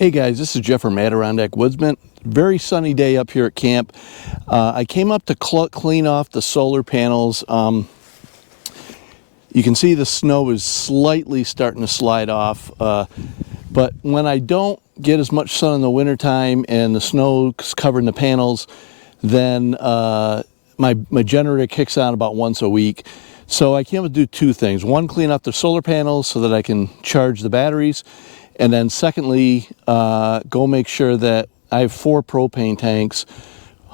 Hey guys, this is Jeff from Adirondack Woodsman. Very sunny day up here at camp. I came up to clean off the solar panels. You can see the snow is slightly starting to slide off, but when I don't get as much sun in the wintertime and the snow's covering the panels, then my generator kicks on about once a week. So I came up to do two things. One, clean up the solar panels so that I can charge the batteries. And then secondly, go make sure that I have 4 propane tanks,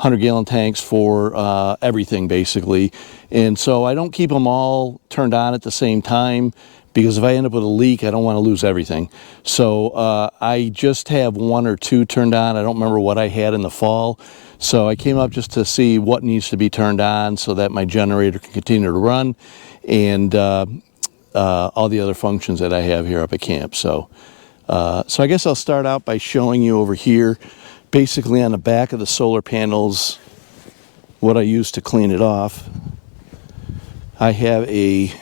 100-gallon tanks for everything basically. And so I don't keep them all turned on at the same time, because if I end up with a leak, I don't want to lose everything. So I just have 1 or 2 turned on. I don't remember what I had in the fall. So I came up just to see what needs to be turned on so that my generator can continue to run, and all the other functions that I have here up at camp. So I guess I'll start out by showing you over here, basically on the back of the solar panels, what I use to clean it off. I have a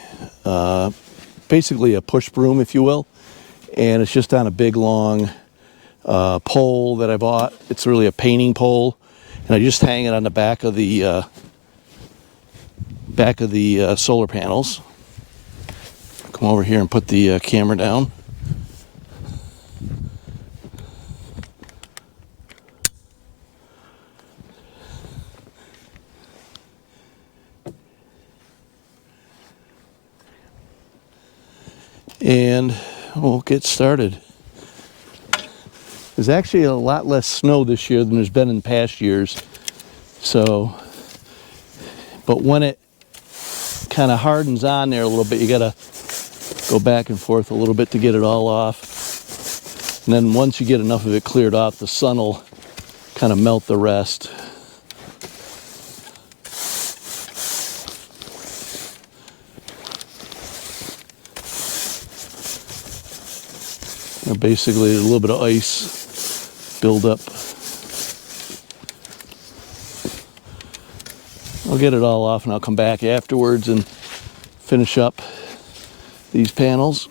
basically a push broom, if you will, and it's just on a big long pole that I bought. It's really a painting pole, and I just hang it on the back of the solar panels. Come over here and put the camera down. And we'll get started. There's actually a lot less snow this year than there's been in past years. So, but when it kind of hardens on there a little bit, you gotta go back and forth a little bit to get it all off. And then once you get enough of it cleared off, the sun will kind of melt the rest. Basically, a little bit of ice build up. I'll get it all off and I'll come back afterwards and finish up these panels.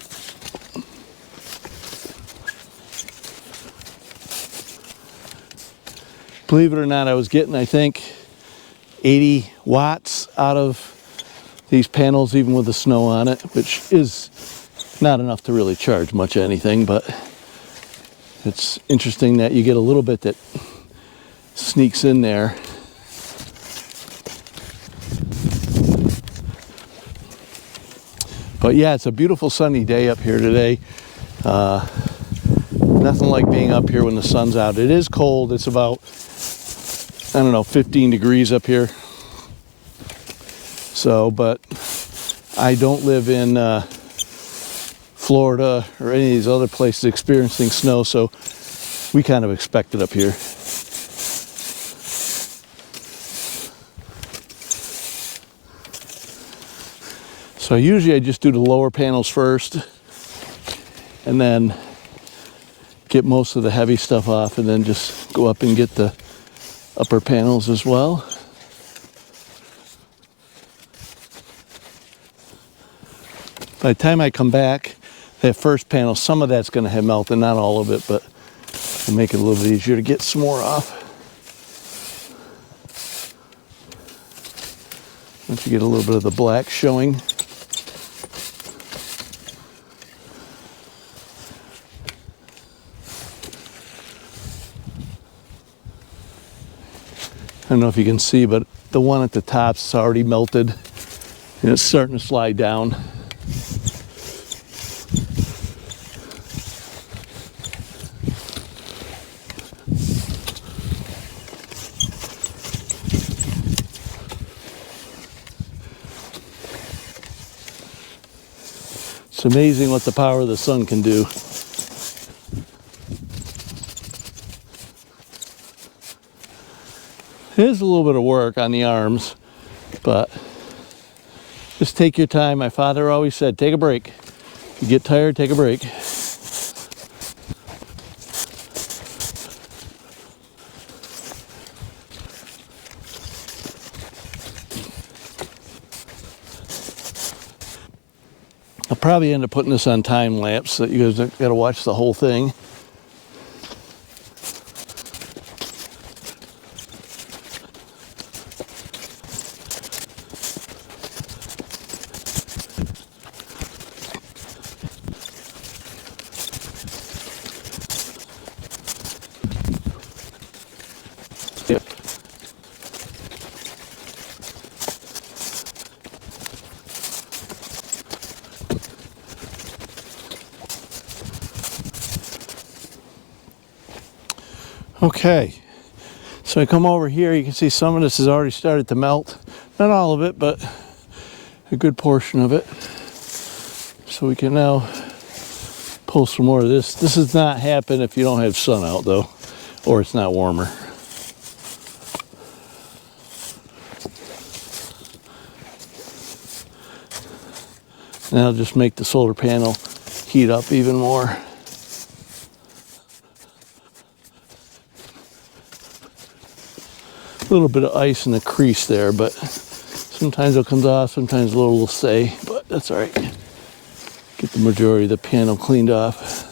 Believe it or not, I was getting, I think, 80 watts out of these panels, even with the snow on it, which is not enough to really charge much anything, but it's interesting that you get a little bit that sneaks in there. But yeah, it's a beautiful sunny day up here today. Nothing like being up here when the sun's out. It is cold. It's about, I don't know, 15 degrees up here. So, but I don't live in Florida or any of these other places experiencing snow, so we kind of expect it up here. So usually I just do the lower panels first and then get most of the heavy stuff off, and then just go up and get the upper panels as well. By the time I come back, that first panel, some of that's going to have melted, not all of it, but it'll make it a little bit easier to get some more off. Once you get a little bit of the black showing. I don't know if you can see, but the one at the top's already melted and it's starting to slide down. It's amazing what the power of the sun can do. It is a little bit of work on the arms, but just take your time. My father always said, take a break. If you get tired, take a break. I'll probably end up putting this on time lapse so that you guys got to watch the whole thing. Okay, so I come over here, you can see some of this has already started to melt. Not all of it, but a good portion of it. So we can now pull some more of this. This does not happen if you don't have sun out though, or it's not warmer. And that'll just make the solar panel heat up even more. A little bit of ice in the crease there, but sometimes it comes off, sometimes a little will stay, but that's all right. Get the majority of the panel cleaned off.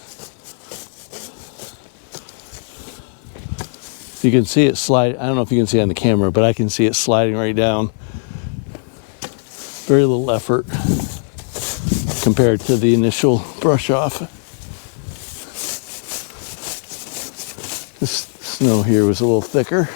You can see it slide. I don't know if you can see it on the camera, but I can see it sliding right down. Very little effort compared to the initial brush off. This snow here was a little thicker.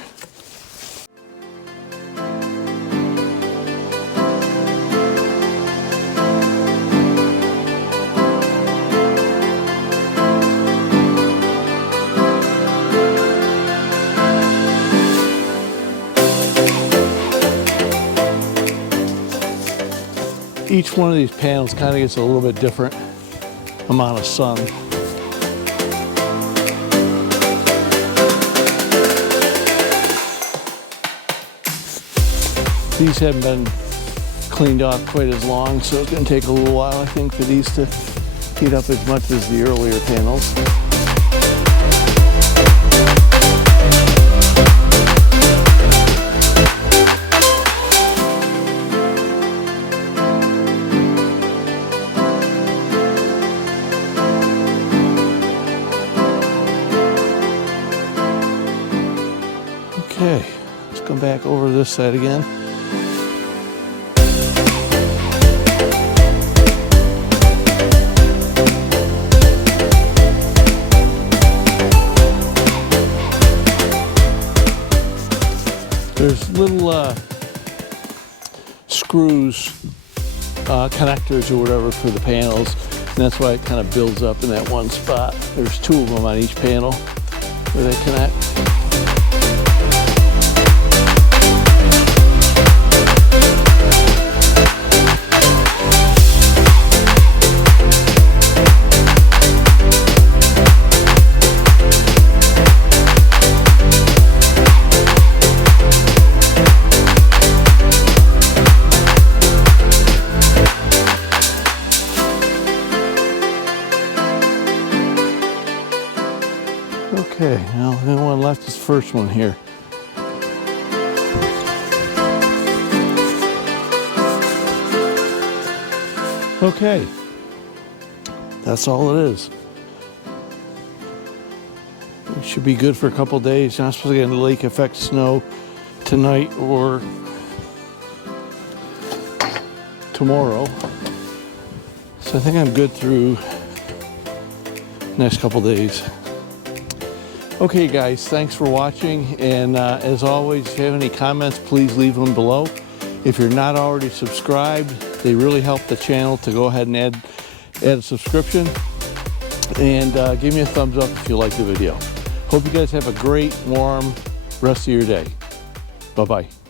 Each one of these panels kind of gets a little bit different amount of sun. These haven't been cleaned off quite as long, so it's going to take a little while, I think, for these to heat up as much as the earlier panels. Okay, let's come back over this side again. There's little screws, connectors or whatever for the panels, and that's why it kind of builds up in that one spot. There's two of them on each panel where they connect. Okay, now the only one left is the first one here. Okay, that's all it is. It should be good for a couple days. You're not supposed to get any lake effect snow tonight or tomorrow. So I think I'm good through the next couple days. Okay guys, thanks for watching, and as always, if you have any comments, please leave them below. If you're not already subscribed, they really help the channel to go ahead and add a subscription, and give me a thumbs up if you like the video. Hope you guys have a great, warm rest of your day. Bye-bye.